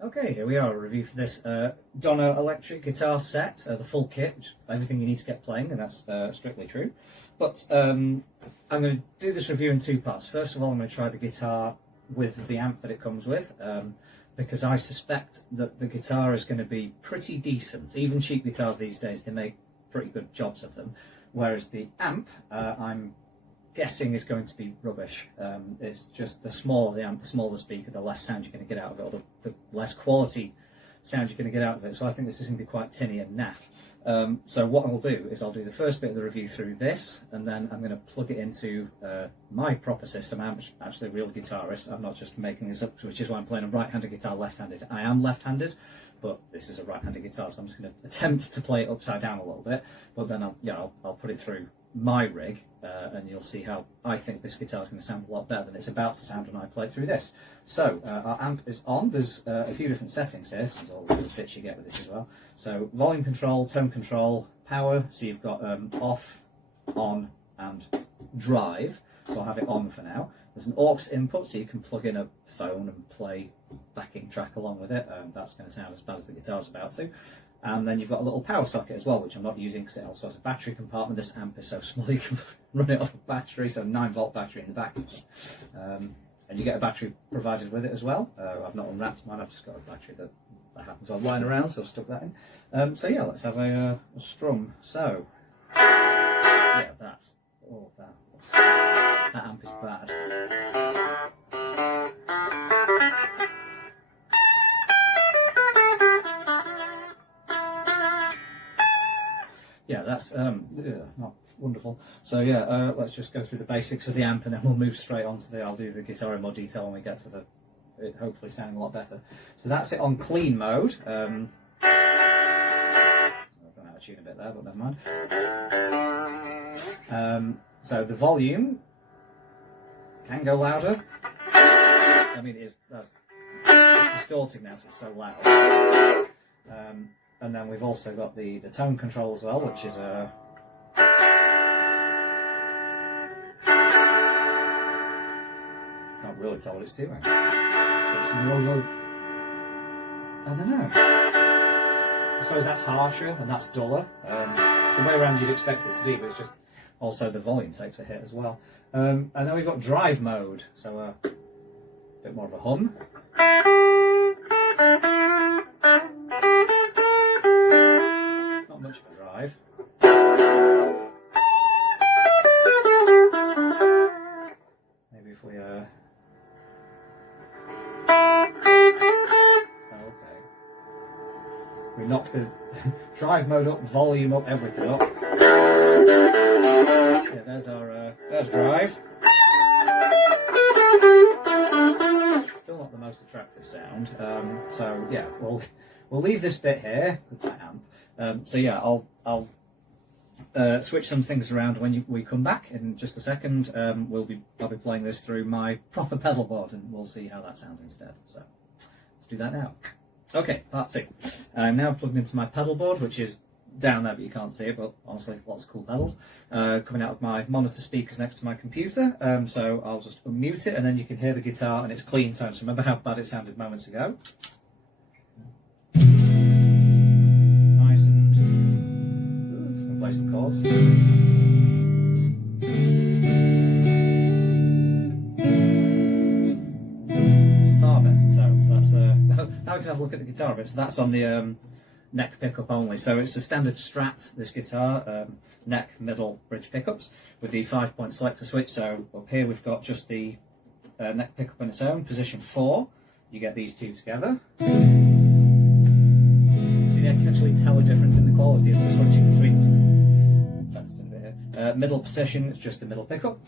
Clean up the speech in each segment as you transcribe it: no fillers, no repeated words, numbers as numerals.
Okay, here we are, a review for this DONNER electric guitar set, the full kit, which is everything you need to get playing, and that's strictly true. But I'm going to do this review in two parts. First of all, I'm going to try the guitar with the amp that it comes with, because I suspect that the guitar is going to be pretty decent. Even cheap guitars these days, they make pretty good jobs of them, whereas the amp, I'm guessing, is going to be rubbish. It's just the smaller the amp, the smaller the speaker, the less sound you're going to get out of it, or the less quality sound you're going to get out of it. So I think this is going to be quite tinny and naff. So what I'll do is I'll do the first bit of the review through this, and then I'm going to plug it into my proper system. I'm actually a real guitarist. I'm not just making this up, which is why I'm playing a right-handed guitar left-handed. I am left-handed, but this is a right-handed guitar, so I'm just going to attempt to play it upside down a little bit. But then I'll put it through my rig, and you'll see how I think this guitar is going to sound a lot better than it's about to sound when I play it through this. So our amp is on. There's a few different settings here. There's all the bits you get with this as well. So volume control, tone control, power. So you've got off, on, and drive. So I'll have it on for now. There's an aux input, so you can plug in a phone and play backing track along with it. That's going to sound as bad as the guitar's about to. And then you've got a little power socket as well, which I'm not using because it also has a battery compartment. This amp is so small you can run it off a battery, so 9-volt battery in the back. And you get a battery provided with it as well. I've not unwrapped mine, I've just got a battery that happens to have lying around, so I've stuck that in. So yeah, let's have a strum. So, yeah, that amp is bad. Yeah, that's not wonderful. So yeah, let's just go through the basics of the amp, and then we'll move straight on to I'll do the guitar in more detail when we get to it hopefully sounding a lot better. So that's it on clean mode. I've gone out of tune a bit there, but never mind. So the volume can go louder. I mean, it's distorting now, so it's so loud. And then we've also got the tone control as well, which is a... Can't really tell what it's doing. So it's I don't know. I suppose that's harsher and that's duller. The way around you'd expect it to be, but it's just also the volume takes a hit as well. And then we've got drive mode, so a bit more of a hum. Much of a drive. Maybe if we okay. We knock the drive mode up, volume up, everything up. Yeah, there's drive. Still not the most attractive sound. So yeah, we'll leave this bit here with that amp. So yeah, I'll switch some things around when we come back in just a second. I'll be playing this through my proper pedal board, and we'll see how that sounds instead. So let's do that now. Okay, part two. I'm now plugged into my pedal board, which is down there, but you can't see it. But honestly, lots of cool pedals coming out of my monitor speakers next to my computer. So I'll just unmute it, and then you can hear the guitar, and it's clean tone. So remember how bad it sounded moments ago. Play some chords. Far better tone. So that's now we can have a look at the guitar a bit. So that's on the neck pickup only. So it's a standard Strat, this guitar, neck, middle, bridge pickups with the 5-point selector switch. So up here we've got just the neck pickup on its own, position 4. You get these two together. So you can actually tell a difference in the quality of the switching between. Middle position, it's just the middle pickup.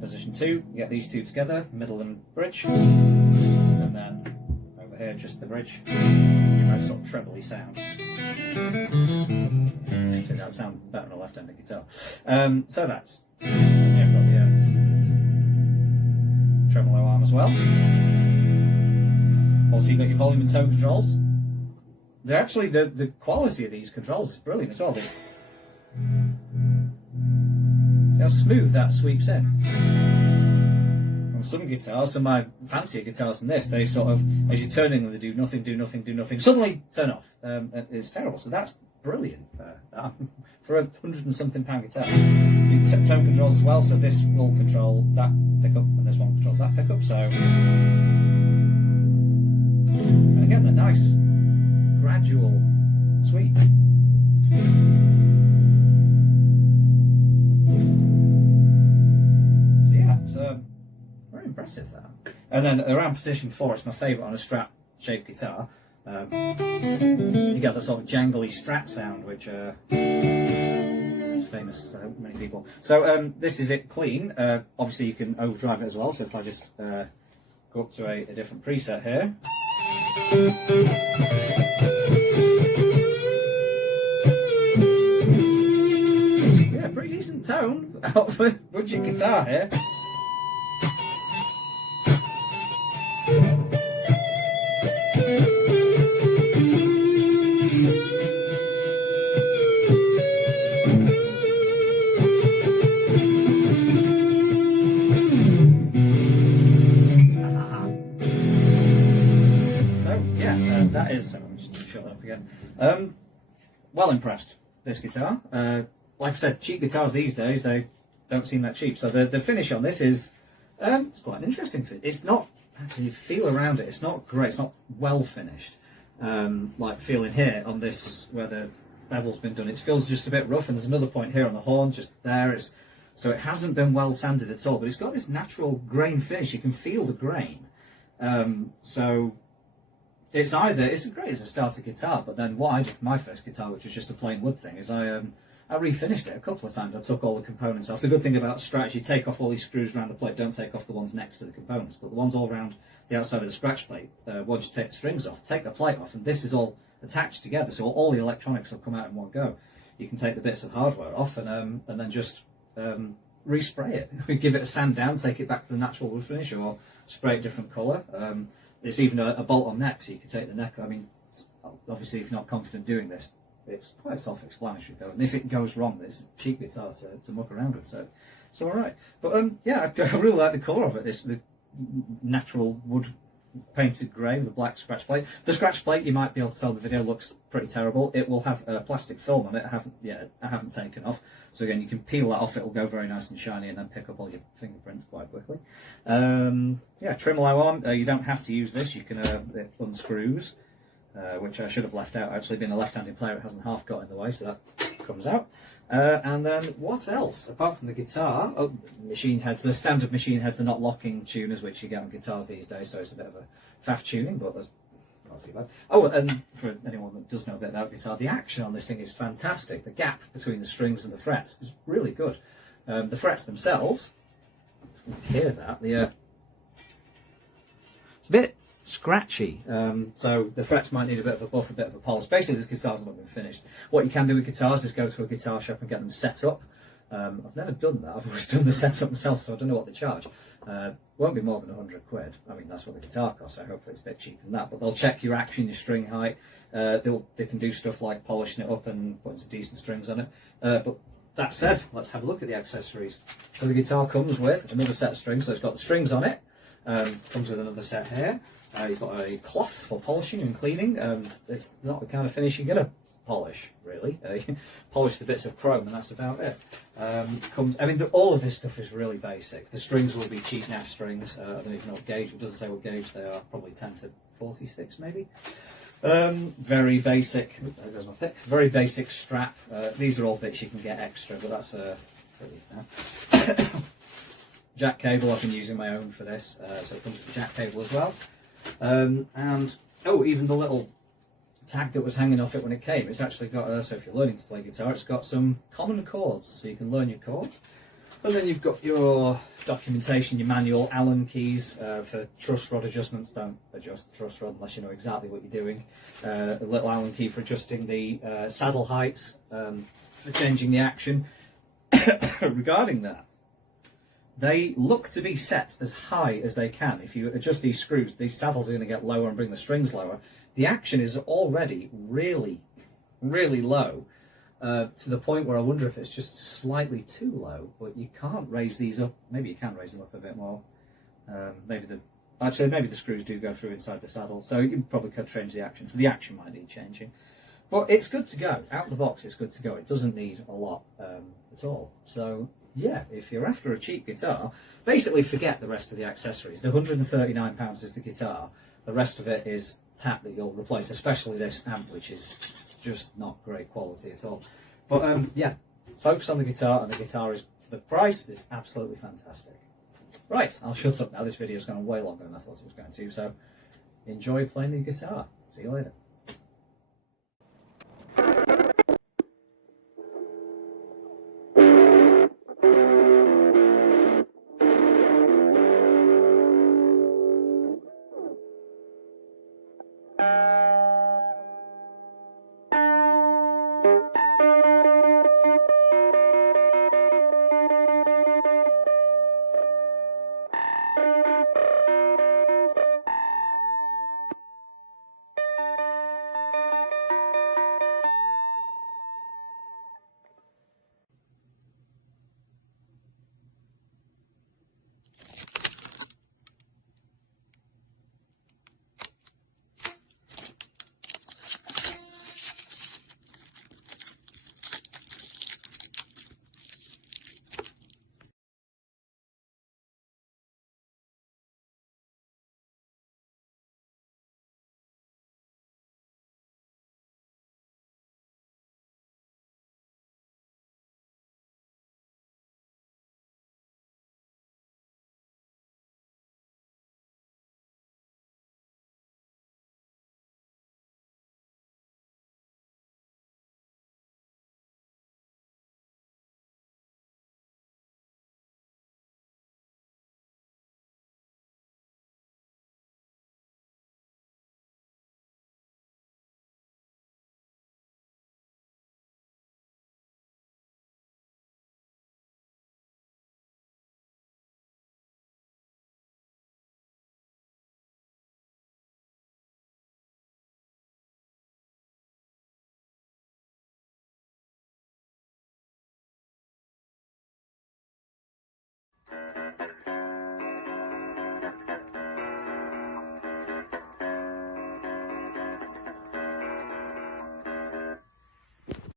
Position 2, you get these two together, middle and bridge. And then over here, just the bridge. You know, sort of trebly sound. So that would sound better on a left-handed guitar. So that's, yeah, I've got the tremolo arm as well. Also, you've got your volume and tone controls. They're actually, the quality of these controls is brilliant as well. See how smooth that sweeps in. on some guitars, some of my fancier guitars than this, they sort of, as you turn in them, they do nothing, do nothing, do nothing, suddenly turn off. It's terrible. So that's brilliant for a £100 and something guitar. You tone controls as well, so this will control that pickup and this one will control that pickup. So, and again, a nice gradual sweep. So yeah, it's very impressive that. And then around position 4, it's my favourite on a Strat shaped guitar. You get the sort of jangly Strat sound, which is famous to many people. So this is it clean. Obviously you can overdrive it as well, so if I just go up to a different preset here. Yeah, pretty decent tone out of a budget guitar here. That is, so let me just shut that up again. Well impressed, this guitar. Like I said, cheap guitars these days, they don't seem that cheap. So the finish on this is, it's quite an interesting fit. It's not, actually, you feel around it, it's not great, it's not well finished. Like feeling here on this, where the bevel's been done, it feels just a bit rough, and there's another point here on the horn, just there. So it hasn't been well sanded at all, but it's got this natural grain finish, you can feel the grain. So it's great as a starter guitar, but then what I did for my first guitar, which was just a plain wood thing, is I refinished it a couple of times. I took all the components off. The good thing about Strat is you take off all these screws around the plate, don't take off the ones next to the components, but the ones all around the outside of the scratch plate, once you take the strings off, take the plate off, and this is all attached together, so all the electronics will come out in one go. You can take the bits of hardware off and then just respray it. We give it a sand down, take it back to the natural wood finish, or spray it a different colour. There's even a bolt-on neck, so you can take the neck. I mean, obviously, if you're not confident doing this, it's quite self-explanatory, though. And if it goes wrong, it's a cheap guitar to muck around with, so it's all right. But yeah, I really like the colour of it. The natural wood painted grey with a black scratch plate. The scratch plate, you might be able to tell the video looks pretty terrible. It will have plastic film on it. I haven't taken off. So again, you can peel that off. It'll go very nice and shiny, and then pick up all your fingerprints quite quickly. Yeah, tremolo on. You don't have to use this. You can it unscrews, which I should have left out. Actually, being a left-handed player, it hasn't half got in the way, so that comes out. And then what else apart from the guitar? Oh, machine heads. The standard machine heads are not locking tuners, which you get on guitars these days, so it's a bit of a faff tuning, but that's not too bad. Oh, and for anyone that does know a bit about guitar, the action on this thing is fantastic. The gap between the strings and the frets is really good. The frets themselves, you can hear that. It's a bit scratchy, so the frets might need a bit of a buff, a bit of a polish. Basically, this guitar's not been finished. What you can do with guitars is go to a guitar shop and get them set up. I've never done that. I've always done the setup myself, so I don't know what they charge. Won't be more than £100. I mean, that's what the guitar costs, so hopefully it's a bit cheaper than that. But they'll check your action, your string height. They can do stuff like polishing it up and putting some decent strings on it. But that said, let's have a look at the accessories. So the guitar comes with another set of strings, so it's got the strings on it. Comes with another set here. You've got a cloth for polishing and cleaning. It's not the kind of finish you're going to polish, really. Polish the bits of chrome and that's about it. I mean, all of this stuff is really basic. The strings will be cheap naff strings. I don't even know what gauge, it doesn't say what gauge they are, probably 10 to 46 maybe. Very basic, there goes my pick. Very basic strap. These are all bits you can get extra, but that's pretty jack cable. I've been using my own for this, so it comes with a jack cable as well. And oh, even the little tag that was hanging off it when it came, it's actually got, so if you're learning to play guitar, it's got some common chords, so you can learn your chords. And then you've got your documentation, your manual, Allen keys for truss rod adjustments. Don't adjust the truss rod unless you know exactly what you're doing. A little Allen key for adjusting the saddle heights, for changing the action. Regarding that, they look to be set as high as they can. If you adjust these screws, these saddles are going to get lower and bring the strings lower. The action is already really, really low, to the point where I wonder if it's just slightly too low, but you can't raise these up. Maybe you can raise them up a bit more. Maybe the screws do go through inside the saddle, so you probably could change the action. So the action might need changing, but it's good to go. Out of the box, it's good to go. It doesn't need a lot at all. So yeah, if you're after a cheap guitar, basically forget the rest of the accessories. The £139 is the guitar. The rest of it is tap that you'll replace, especially this amp, which is just not great quality at all. But yeah, focus on the guitar, and the guitar is, for the price, is absolutely fantastic. Right, I'll shut up now. This video's gone way longer than I thought it was going to, so enjoy playing the guitar. See you later.